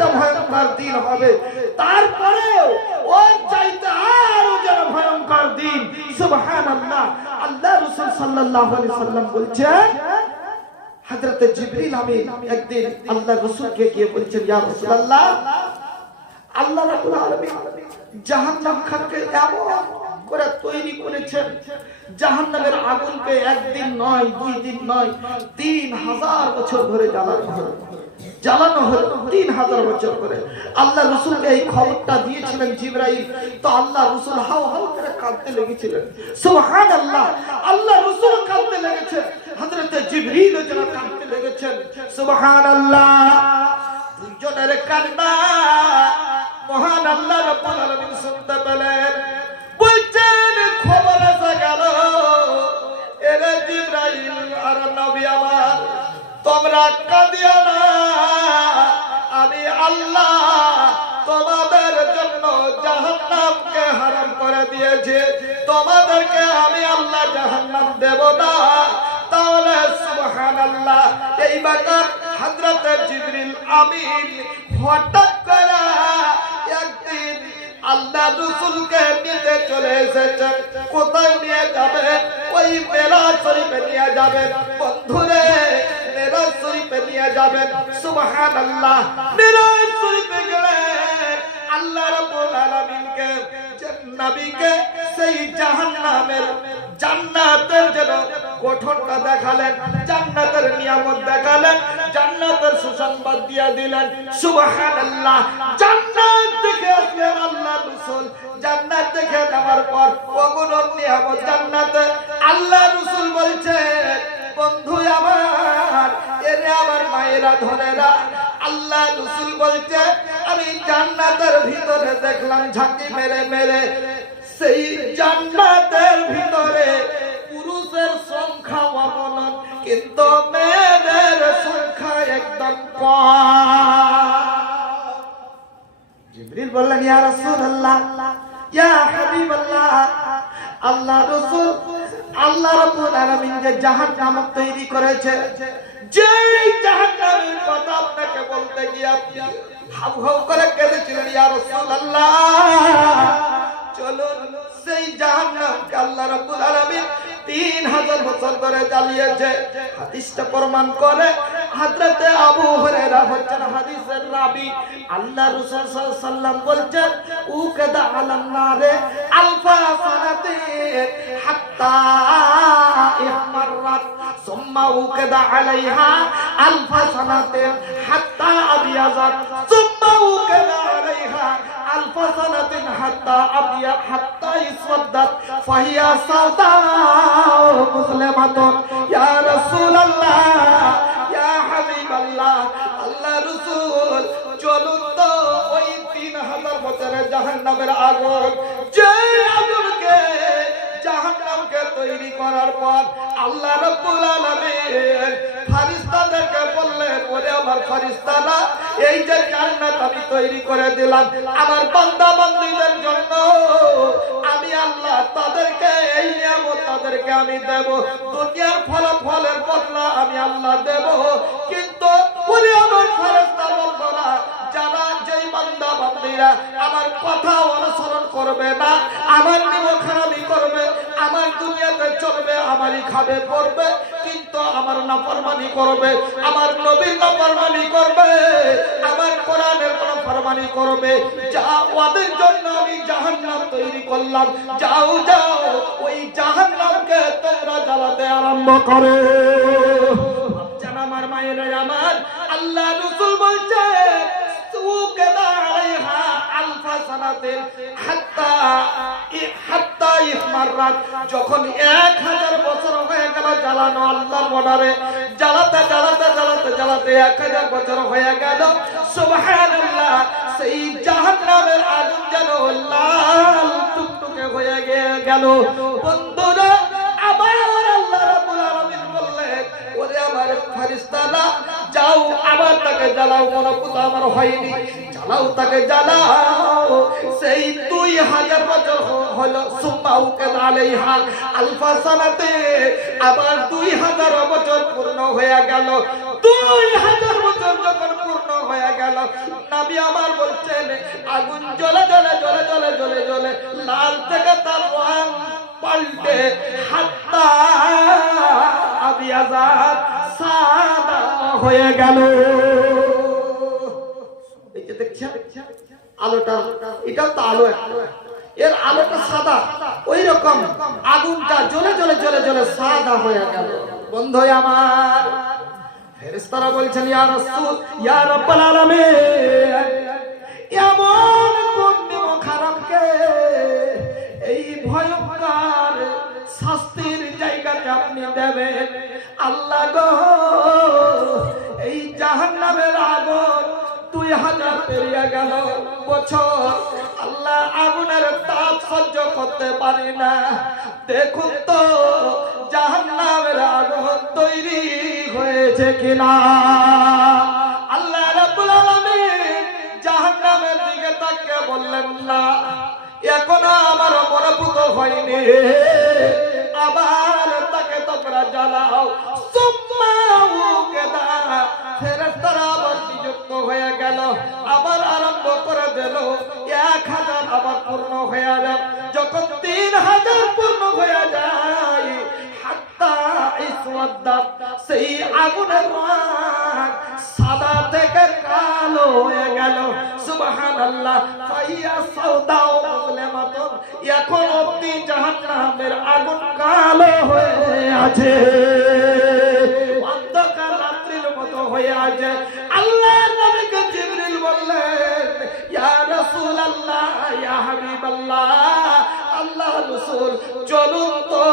একটা ভয়ঙ্কর দিন হবে, তারপরেও ওর চাইতে আরো যেন ভয়ঙ্কর দিন। সুবহানাল্লাহ। আল্লাহ রাসূল সাল্লাল্লাহু আলাইহি সাল্লাম বলছেন, হযরত জিবরিল আমিন একদিন আল্লাহ রাসূলকে গিয়ে বলছেন, ইয়া রাসূলুল্লাহ, আল্লাহ রাব্বুল আলামিন জাহান্নাম খানকে এমন করে তৈরি করেছেন, জাহান্নামের আগুনকে একদিন নয়, দুই দিন নয়, 3000 বছর ধরে জ্বালানো হলো 3000 বছর করে। আল্লাহ রাসূলকে এই খবরটা দিয়েছিলেন জিবরাইল, তো আল্লাহ রাসূল হাউ হাউ করে কাঁদতে লেগেছিলেন। সুবহানাল্লাহ। আল্লাহ রাসূল কাঁদতে লেগেছেন, হযরত জিবরিল যেন কাঁদতে লেগেছেন। সুবহানাল্লাহ। দুইজনের কান্না মহান আল্লাহ রাব্বুল আলামিন শুনতে পেলেন। বলছেন, খবর এসে গেল, এরে জিবরাইল আর নবী আমার, তোমরা কাঁদিও না, আমি আল্লাহ তোমাদের জন্য জাহান্নামকে হারাম করে দিয়েছি, তোমাদেরকে আমি আল্লাহ জাহান্নাম দেব না। তাহলে সুবহানাল্লাহ, এই বাকার হযরত জিবরিল আমিন হঠাৎ করে একদিন আল্লাহ রাসূলকে নিতে চলে এসেছেন। কোথায় নিয়ে যাবে? ওই মেরাজ শরীফে নিয়ে যাবেন। বন্ধুরে, মেরাজ শরীফে নিয়ে যাবেন। সুবহানাল্লাহ। মেরাজ শরীফে গেলে আল্লাহ রাব্বুল আলামিনকে, নবীকে সেই জাহান্নামের জান্নাতের যেন গঠনটা দেখালেন, জান্নাতের নিয়ামত দেখালেন, জান্নাতের সুসংবাদ দিয়ে দিলেন। সুবহানাল্লাহ। জান্নাত দেখে আসলেন আল্লাহ রাসূল। জান্নাত দেখে নেওয়ার পর ওগুলোর নিয়ামত জান্নাতে আল্লাহ রাসূল বলছে, বন্ধু আমার, এরে আমার মায়েরা ধরেরা, আল্লাহ রাসূল বলছে, আমি জান্নাতের ভিতরে দেখলাম ঝাঁকি মেরে মেরে, সেই জান্নাতের ভিতরে পুরুষের সংখ্যা অগণন, কিন্তু মেয়েদের সংখ্যা একদম কম। জিবরিল বললেন, ইয়া রাসূলুল্লাহ, ইয়া হাবিবাল্লাহ, আল্লাহ রাসূল, আল্লাহ রাব্বুল আলামিন যে জাহান্নাম তৈরি করেছে, যেই জাহান্নামের কথা আপনাকে বলতে গিয়ে আপনি হাউ হাউ করে কেঁদেছিলেন, ইয়া রাসূলুল্লাহ, চলুন সেই জাহান্নামকে আল্লাহ রাব্বুল আলামিন 3000 বছর ধরে জ্বালিয়েছে। হাদিসটা প্রমাণ করে হযরত আবু হুরায়রা হচ্ছেন হাদিসের রাবী। আল্লাহ রাসূল সাল্লাল্লাহু আলাইহি সাল্লাম বলছেন, উকদা আলান নারে আলফা সানাতি হাত্তা ইহমাররাত সুম্মা উকদা আলাইহা আলফা সানাতি হাত্তা আবিয়াজাত সুম্মা উকদা আলাইহা আলফা সানাতিন হাত্তা আবিয়াত হাত্তা ইসওয়াদাত ফাহিয়া সাওদা মুসলিমাতুন। ইয়া রাসূলুল্লাহ, ইয়া হাবিবাল্লাহ, আল্লাহ রাসূল, চলুন তো ওই 3000 বছরের জাহান্নামের আগুন, যে আগুনকে জাহান্নামকে তৈরি করার পর আল্লাহ রাব্বুল আলামিন ফেরেশতাদেরকে বললেন, ওরে আমার ফেরেশতারা, এই যে জান্নাত আমি তৈরি করে দিলাম আমার বান্দা বান্দীদের জন্য, আমি আল্লাহ তাদেরকে এই নিয়ামত তাদেরকে আমি দেব, দুনিয়ার ফলাফলের বদলা আমি আল্লাহ দেব। কিন্তু ওরে আমার ফেরেশতা বলবরা, যারা যেই বান্দা বান্দীরা আমার কথা অনুসরণ করবে না, আমার নিমখানামি করবে, আমার দুনিয়াতে চলবে, আমারই খাবে পড়বে, কিন্তু আমার নাফরমানি করবে, আমার নবীর নাফরমানি করবে, আমার কোরআনের নাফরমানি করবে, যা ওদের জন্য আমি জাহান্নাম তৈরি করলাম, যাও যাও ওই জাহান্নামকে তোমরা জ্বালাতে আরম্ভ করো। জান আমার মায়েরা আমার, আল্লাহ রাসূল বলছে, উকদা আলাইহা আলফা সানাতিন হাত্তা ইহমাররাত, যখন 1000 বছর হয়ে গেল জ্বালানো আল্লাহর বর্ডারে, জ্বালাতে জ্বালাতে জ্বালাতে জ্বালাতে 1000 বছর হয়ে গেল। সুবহানাল্লাহ। সেই জাহান্নামের আগুন যেন লাল টুকটুকে হয়ে গেল। বন্ধুরা, আবার আল্লাহ রাব্বুল আলামিন বললেন, ওরে আমার ফেরেশতারা, যাও আবার তাকে জ্বালাও, মনোপুত আমার হয়নি, জ্বালাও তাকে জ্বালাও। সেই 2000 বছর হলো, সুম্মা উকদা আলাইহা আলফা সানাতে, আবার 2000 বছর পূর্ণ হয়ে গেল। 2000 বছর যখন পূর্ণ হয়ে গেল, নবী আমার বলছেন আগুন জ্বলে জ্বলে জ্বলে জ্বলে জ্বলে জ্বলে লাল থেকে তার রং পাল্টে হাত্তা আবিয়াজাত সাদা হয়ে গেল। এই যে দেখছেন আলোটা, এটাও তো আলো, এর আলোটা সাদা, ওই রকম আগুনটা জ্বলে জ্বলে জ্বলে জ্বলে সাদা হয়ে গেল। বন্ধু আমার, ফেরেশতারা বলছেন ইয়া রাসূল ইয়া রাব্বাল আলামিন, এমন কোন খারাপকে এই ভয়ঙ্কর শাস্তির জায়গাতে আপনি দেবেন? আল্লাহ গো, এই জাহান্নামের আগুন 2000 পেরিয়ে গেল বছর, আল্লাহ আগুনের তাপ সহ্য করতে পারি না। দেখুন তো জাহান্নামের আগুন তৈরি হয়েছে কিনা। আল্লাহ রাব্বুল আলামিন জাহান্নামের দিকে তাকিয়ে বললেন না, এখনো আমার মনোভূত হয়নি, আবার তাকে তোমরা জ্বালাও। ফেরেশতারা আবার নিযুক্ত হয়ে গেল, আবার আরম্ভ করে দিল। 1000 আবার পূর্ণ হয়ে যায়, যখন 3000 পূর্ণ হয়ে যায়, হাত্তা ইসওয়াদ্দাত, সেই আগুনের রং সাদা থেকে কালো হয়ে গেল। সুবহানাল্লাহ, ফাইয়া সাউদাও মুসলিমাতুন, এখন অবধি জাহান্নামের আগুন কালো হয়ে আছে, অন্ধকার রাত্রির মতো হয়ে আছে। আল্লাহর নবীকে জিবরিল বললেন ইয়া রাসূলুল্লাহ ইয়া হাবিবাল্লাহ, আল্লাহ রাসূল চলুন তো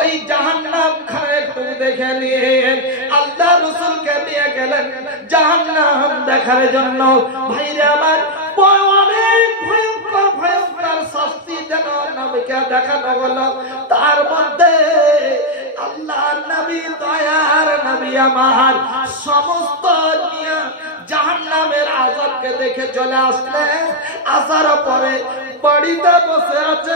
ওই জাহান্নাম খানে একটু দেখে নিন। আল্লাহ রাসূলকে নিয়ে গেলেন জাহান্নাম দেখার জন্য। ভাইরা আমার, অনেক ভয়ঙ্কর ভয়ঙ্কর শাস্তি যেন নবীকে দেখানো হলো। তার মধ্যে আল্লাহর নবী, দয়ার নবী আমার, সমস্ত দুনিয়া জাহান্নামের আযাবকে দেখে চলে আসলেন। আসার পরে বাড়িতে বসে আছে।